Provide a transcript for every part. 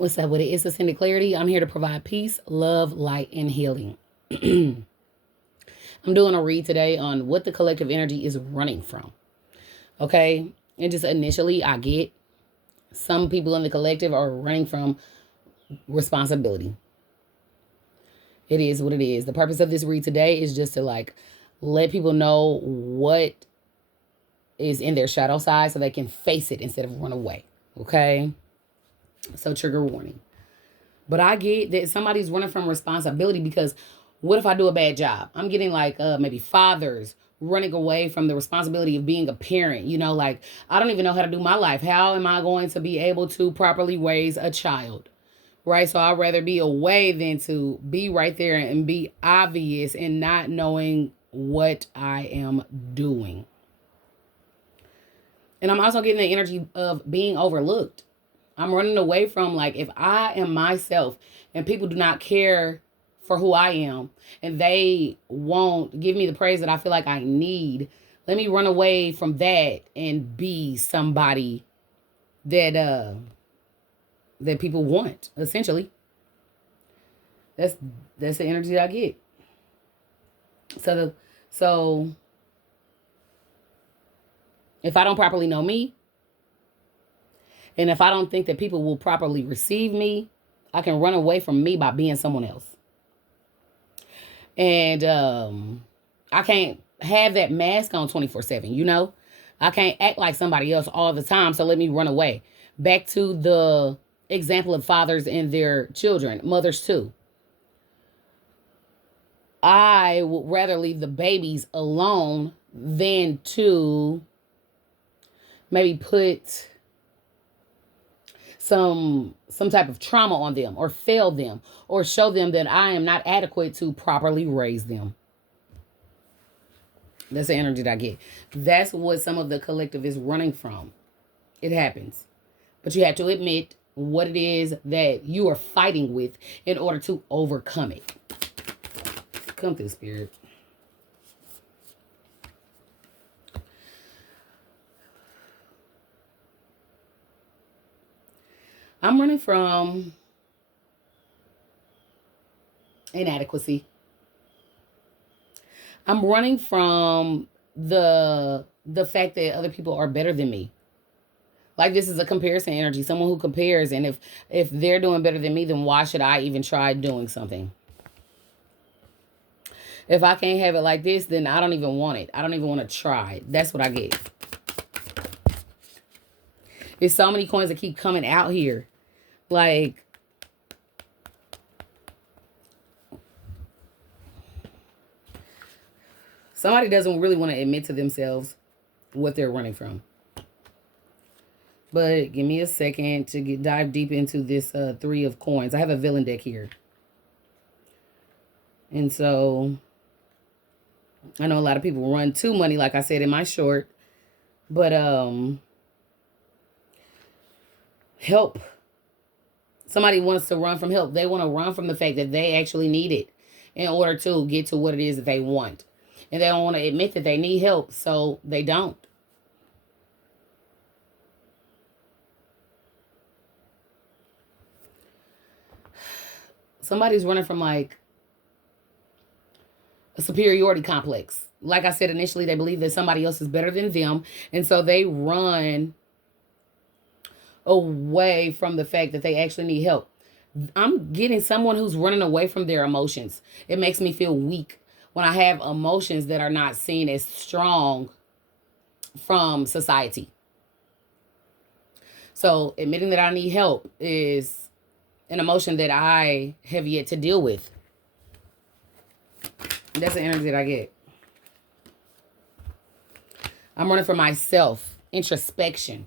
What's up with it? It's Ascended Clarity. I'm here to provide peace, love, light, and healing. I'm doing a read today on what the collective energy is running from. Okay? And just initially, I get some people in the collective are running from responsibility. It is what it is. The purpose of this read today is just to let people know what is in their shadow side so they can face it instead of run away. Okay? So trigger warning. But I get that somebody's running from responsibility because what if I do a bad job? I'm getting maybe fathers running away from the responsibility of being a parent. I don't even know how to do my life. How am I going to be able to properly raise a child? Right? So I'd rather be away than to be right there and be obvious and not knowing what I am doing. And I'm also getting the energy of being overlooked. I'm running away from if I am myself and people do not care for who I am and they won't give me the praise that I feel like I need. Let me run away from that and be somebody that that people want, essentially. That's the energy that I get. So if I don't properly know me, and if I don't think that people will properly receive me, I can run away from me by being someone else. And I can't have that mask on 24/7, I can't act like somebody else all the time, so let me run away. Back to the example of fathers and their children, mothers too. I would rather leave the babies alone than to maybe put some type of trauma on them or fail them or show them that I am not adequate to properly raise them. That's the energy that I get. That's what some of the collective is running from. It happens. But you have to admit what it is that you are fighting with in order to overcome it. Come through, Spirit. I'm running from inadequacy. I'm running from the fact that other people are better than me. Like, this is a comparison energy, someone who compares, and if they're doing better than me, then why should I even try doing something? If I can't have it like this, then I don't even want it. I don't even want to try. That's what I get. There's so many coins that keep coming out here. Somebody doesn't really want to admit to themselves what they're running from. But give me a second to dive deep into this three of coins. I have a villain deck here. And so I know a lot of people run to money, like I said in my short. But help. Somebody wants to run from help. They want to run from the fact that they actually need it in order to get to what it is that they want. And they don't want to admit that they need help, so they don't. Somebody's running from a superiority complex. Like I said initially, they believe that somebody else is better than them. And so they run away from the fact that they actually need help. I'm getting someone who's running away from their emotions. It makes me feel weak when I have emotions that are not seen as strong from society. So admitting that I need help is an emotion that I have yet to deal with. That's the energy that I get. I'm running for myself, introspection.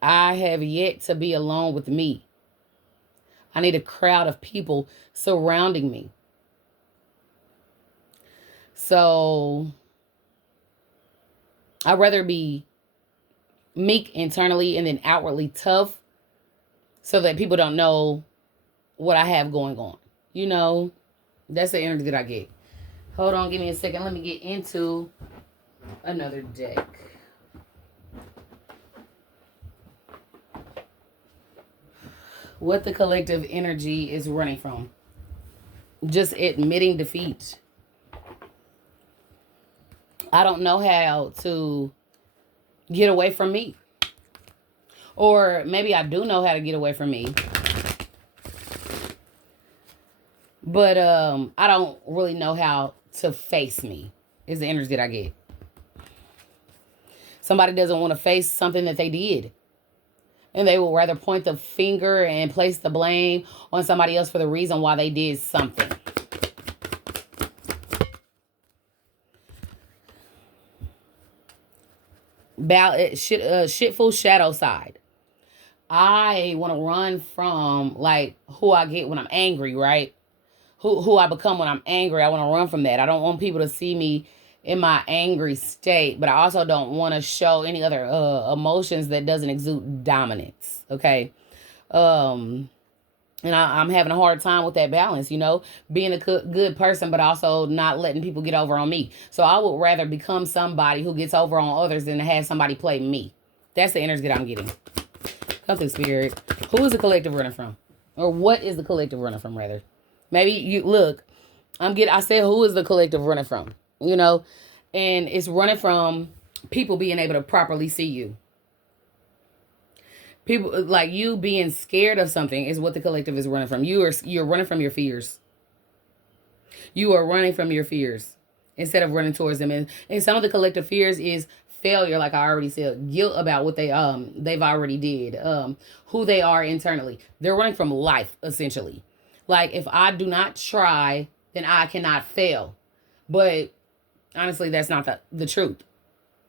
I have yet to be alone with me. I need a crowd of people surrounding me. So I'd rather be meek internally and then outwardly tough so that people don't know what I have going on. That's the energy that I get. Hold on, give me a second. Let me get into another deck. What the collective energy is running from. Just admitting defeat. I don't know how to get away from me. Or maybe I do know how to get away from me. But I don't really know how to face me, is the energy that I get. Somebody doesn't want to face something that they did. And they will rather point the finger and place the blame on somebody else for the reason why they did something. Shitful shadow side. I want to run from like who I get when I'm angry, right? Who I become when I'm angry. I want to run from that. I don't want people to see me in my angry state, but I also don't want to show any other emotions that doesn't exude dominance. Okay. And I'm having a hard time with that balance, being a good person, but also not letting people get over on me. So I would rather become somebody who gets over on others than to have somebody play me. That's the energy that I'm getting. Come through, Spirit. Who is the collective running from? Or what is the collective running from, rather? Maybe you look, I said who is the collective running from, and it's running from people being able to properly see you. People like you being scared of something is what the collective is running from. You're running from your fears. You are running from your fears instead of running towards them. And some of the collective fears is failure, like I already said, guilt about what they've already did, who they are internally. They're running from life, essentially. Like, if I do not try, then I cannot fail. But honestly, that's not the truth.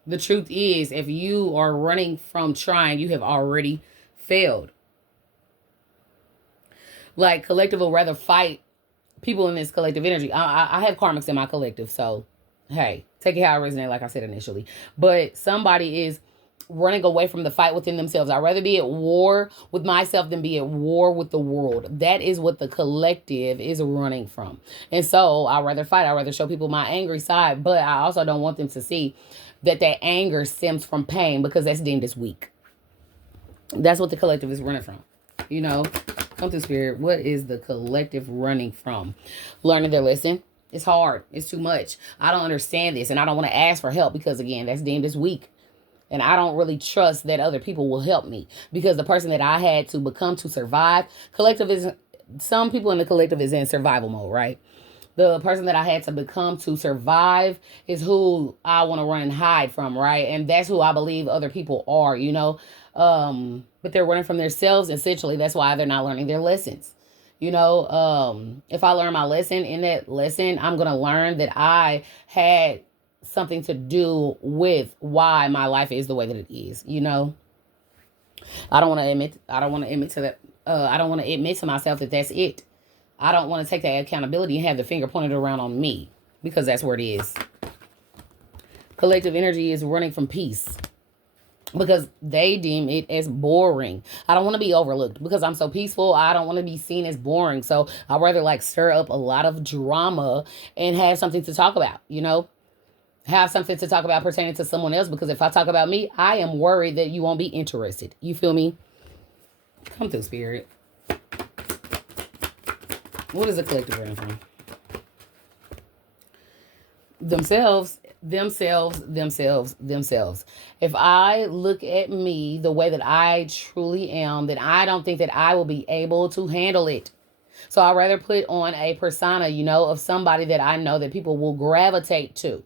The truth is, if you are running from trying, you have already failed. Like, collective will rather fight people in this collective energy. I have karmics in my collective, so hey, take it how it resonates, like I said initially. But somebody is running away from the fight within themselves. I'd rather be at war with myself than be at war with the world. That is what the collective is running from. And so I'd rather fight. I'd rather show people my angry side, but I also don't want them to see that anger stems from pain, because that's deemed as weak. That's what the collective is running from. Come through, Spirit. What is the collective running from? Learning their lesson. It's hard. It's too much. I don't understand this, and I don't want to ask for help because, again, that's deemed as weak. And I don't really trust that other people will help me, because the person that I had to become to survive, some people in the collective is in survival mode, right? The person that I had to become to survive is who I want to run and hide from, right? And that's who I believe other people are, but they're running from themselves. Essentially, that's why they're not learning their lessons. If I learn my lesson, in that lesson, I'm going to learn that I had something to do with why my life is the way that it is. I don't want to admit to that. I don't want to admit to myself that that's it. I don't want to take that accountability and have the finger pointed around on me, because that's where it is. Collective energy is running from peace because they deem it as boring. I don't want to be overlooked because I'm so peaceful. I don't want to be seen as boring. So I'd rather stir up a lot of drama and have something to talk about, have something to talk about pertaining to someone else, because if I talk about me, I am worried that you won't be interested. You feel me? Come through, Spirit. What is the collective running from? Themselves. If I look at me the way that I truly am, then I don't think that I will be able to handle it. So I'd rather put on a persona, of somebody that I know that people will gravitate to.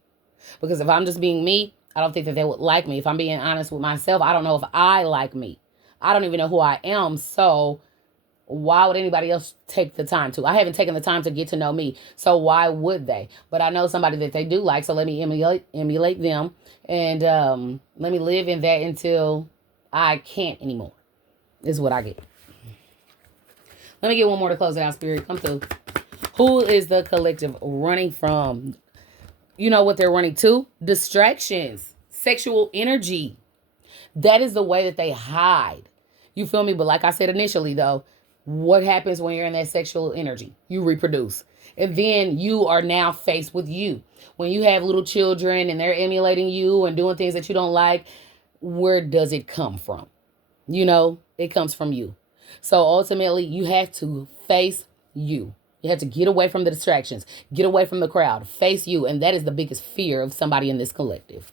Because if I'm just being me, I don't think that they would like me. If I'm being honest with myself, I don't know if I like me. I don't even know who I am. So why would anybody else take the time to? I haven't taken the time to get to know me. So why would they? But I know somebody that they do like. So let me emulate them. And let me live in that until I can't anymore. Is what I get. Let me get one more to close it out, Spirit. Come through. Who is the collective running from? You know what they're running to? Distractions. Sexual energy. That is the way that they hide. You feel me? But like I said initially, though, what happens when you're in that sexual energy? You reproduce. And then you are now faced with you. When you have little children and they're emulating you and doing things that you don't like, where does it come from? It comes from you. So ultimately, you have to face you. You have to get away from the distractions, get away from the crowd, face you. And that is the biggest fear of somebody in this collective.